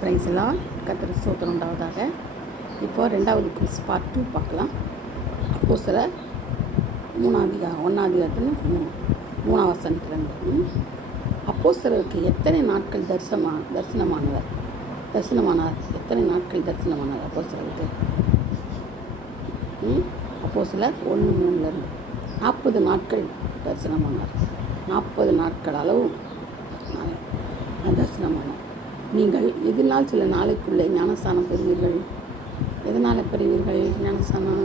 Price எல்லாம் கர்த்தருக்கு ஸ்தோத்திரம் உண்டாவதாக. இப்போது 2வது குவிஸ் பார்ட் 2 பார்க்கலாம். அப்போஸ்தலர் 1 3 வசனத்திலிருந்து. அப்போஸ்தலருக்கு எத்தனை நாட்கள் தரிசனமானார்? எத்தனை நாட்கள் தரிசனமானார் அப்போஸ்தலருக்கு? அப்போஸ்தலர் 1:3 40 நாட்கள் தரிசனமானார். 40 நாட்கள் அளவு தரிசனமானார். நீங்கள் எதனால் சில நாளைக்குள்ளே ஞானஸ்தானம் பெறுவீர்கள்? எதனால் பெறுவீர்கள் ஞானஸ்தானம்?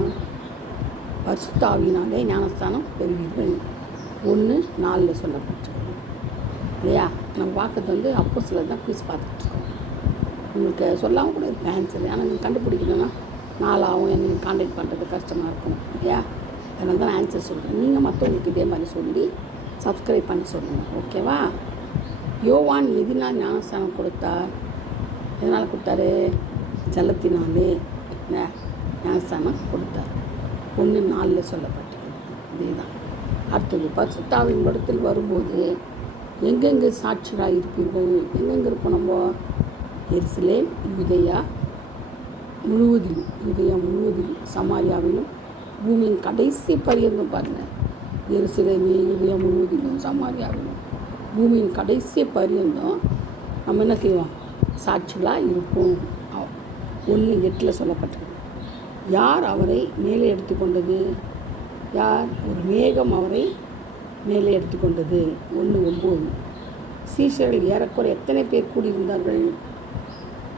பரிசுத்த ஆவியினாலே ஞானஸ்தானம் பெறுவீர்கள். 1:4 சொல்லப்பட்டிருக்கு இல்லையா? நம்ம பார்க்கறது அப்போஸ்தலர் தான் குவிஸ் பார்த்துட்ருக்கோம். உங்களுக்கு சொல்லாமல் கூட இருக்குது ஆன்சர். ஆனால் நீங்கள் கண்டுபிடிக்கணும்னா நாளாகவும் என்னை கான்டாக்ட் பண்ணுறது கஷ்டமாக இருக்கும் இல்லையா? அதனால தான் ஆன்சர் சொல்கிறேன். நீங்கள் மற்றவங்களுக்கு இதே மாதிரி சொல்லி சப்ஸ்கிரைப் பண்ணி சொல்லுங்கள், ஓகேவா? யோவான் எதனால் ஞானஸ்தானம் கொடுத்தார்? எதனால் கொடுத்தாரு? ஜலத்தினாலே ஞானஸ்தானம் கொடுத்தார். 1:4 சொல்லப்பட்டிருக்கு. அதே தான். அடுத்தது பரிசுத்த ஆவியின் படத்தில் வரும்போது எங்கெங்கே சாட்சிகளாக இருப்பீர்கள்? எங்கெங்கே இருப்போம் நம்ம? எருசலேம், யூதேயா முழுவதிலும், சமாரியாவிலும், பூமியின் கடைசி பரியந்தம் பாருங்கள். எருசலேமே, யூதேயா முழுவதிலும், சமாரியாவிலும், பூமியின் கடைசி பரியந்தம் நம்ம என்ன செய்வோம்? சாட்சிகளாக இருப்போம். 1:8 சொல்லப்பட்டிருக்கு. யார் அவரை மேலே எடுத்துக்கொண்டது? யார்? ஒரு மேகம் அவரை மேலே எடுத்துக்கொண்டது. 1:9. சீஷர்கள் ஏறக்குறை எத்தனை பேர் கூடியிருந்தார்கள்?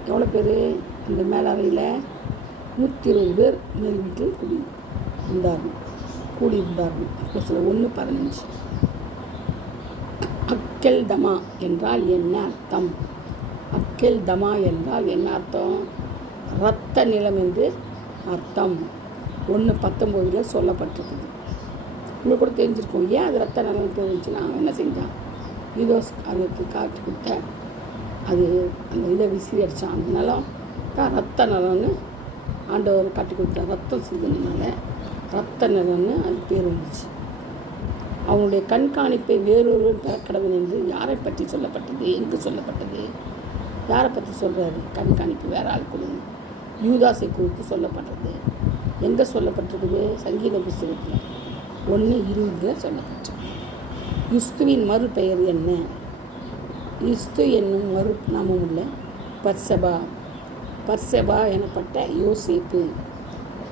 எவ்வளோ பேர்? இந்த மேலறையில் 120 பேர் மேல் வீட்டில் கூடியிருந்தார்கள். இப்போ சில 1:15. அக்கெல்தமா என்றால் என்ன அர்த்தம்? அக்கெல்தமா என்றால் என்ன அர்த்தம்? இரத்த நிலம் என்று அர்த்தம். 1:19 சொல்லப்பட்டிருக்குது. உங்களுக்கு கூட தெரிஞ்சிருக்கோம். ஏன் அது ரத்த நிலம் தெரிஞ்சுன்னா என்ன செஞ்சான்? இதோ அதுக்கு காட்டி கொடுத்த அது அந்த இதை விசிறி அடித்தான். அந்த நிலம் தான் ரத்த நிலம்னு ஆண்டவர் காட்டி கொடுத்தார். ரத்தம் சிந்தனால ரத்த நிலம்னு அது பேர் வந்துச்சு. அவனுடைய கண்காணிப்பை வேறொருவன் பெறக்கடவன் என்று யாரை பற்றி சொல்லப்பட்டது? எங்கு சொல்லப்பட்டது? யாரை பற்றி சொல்கிறாரு? கண்காணிப்பு வேற ஆள் கொடுங்க. யூதாசை குறித்து சொல்லப்பட்டது. எங்கே சொல்லப்பட்டிருக்குது? சங்கீத புஸ்தகத்தில் 1:20 சொல்லப்பட்டிருக்கு. யுஸ்துவின் மறுபெயர் என்ன? யுஸ்து என்னும் நாமம் உள்ள பர்செபா எனப்பட்ட யோசேப்பு.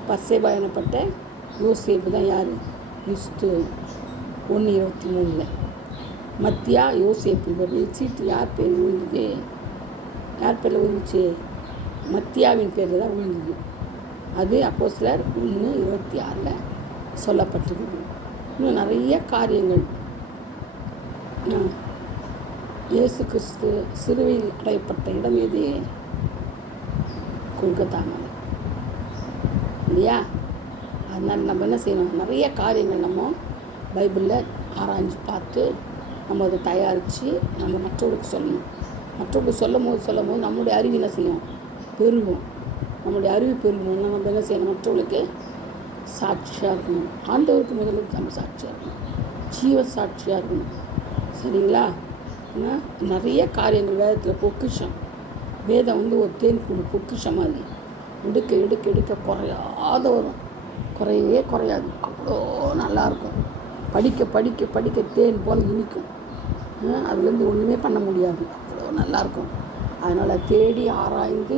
பர்செபா எனப்பட்ட யோசேப்பு தான் யார்? யுஸ்து. 1:23. மத்தியா, யோசேப்பு இவர்கள் சீட்டு யார் பேர் விழுந்தது? யார் பேரில் விழுந்துச்சு? மத்தியாவின் பேரில் தான் விழுந்தது. அது அப்போஸ்தலர் 1:26 சொல்லப்பட்டிருக்குது. இன்னும் நிறைய காரியங்கள். இயேசு கிறிஸ்து சிலுவையில் அடையப்பட்ட இடம் எது? கொல்கத்தா மலை இல்லையா? அதனால் நம்ம என்ன செய்யணும்? நிறைய காரியங்கள் நம்ம பைபிளில் ஆராய்ஞ்சு பார்த்து நம்ம அதை தயாரித்து நம்ம மற்றவர்களுக்கு சொல்லணும். மற்றவர்களுக்கு சொல்லும் போது நம்முடைய அறிவு என்ன செய்யும்? பெருகும். நம்முடைய அறிவு பெருகணும்னா நம்ம என்ன செய்யணும்? மற்றவர்களுக்கு சாட்சியாக இருக்கணும். ஆண்டவருக்கு முதல்ல நம்ம சாட்சியாக இருக்கணும். ஜீவ சாட்சியாக இருக்கணும். சரிங்களா? நிறைய காரியங்கள் வேதத்தில் பொக்கிஷம். வேதம் ஒரு தேன்கூடு பொக்கிஷம் மாதிரி எடுக்க குறையாத வரும். குறையவே குறையாது. அவ்வளோ நல்லாயிருக்கும். படிக்க தேன் போல் இனிக்கும். அதுலேருந்து ஒன்றுமே பண்ண முடியாது. அவ்வளோ நல்லாயிருக்கும். அதனால் தேடி ஆராய்ந்து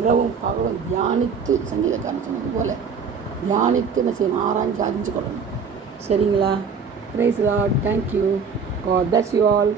இரவும் பகலும் தியானித்து, சங்கீதக்காரன் சொன்னது போல் தியானித்து என்ன செய்யணும்? ஆராய்ஞ்சு அறிஞ்சு கொள்ளணும். சரிங்களா? Praise the Lord. Thank you. God bless you all.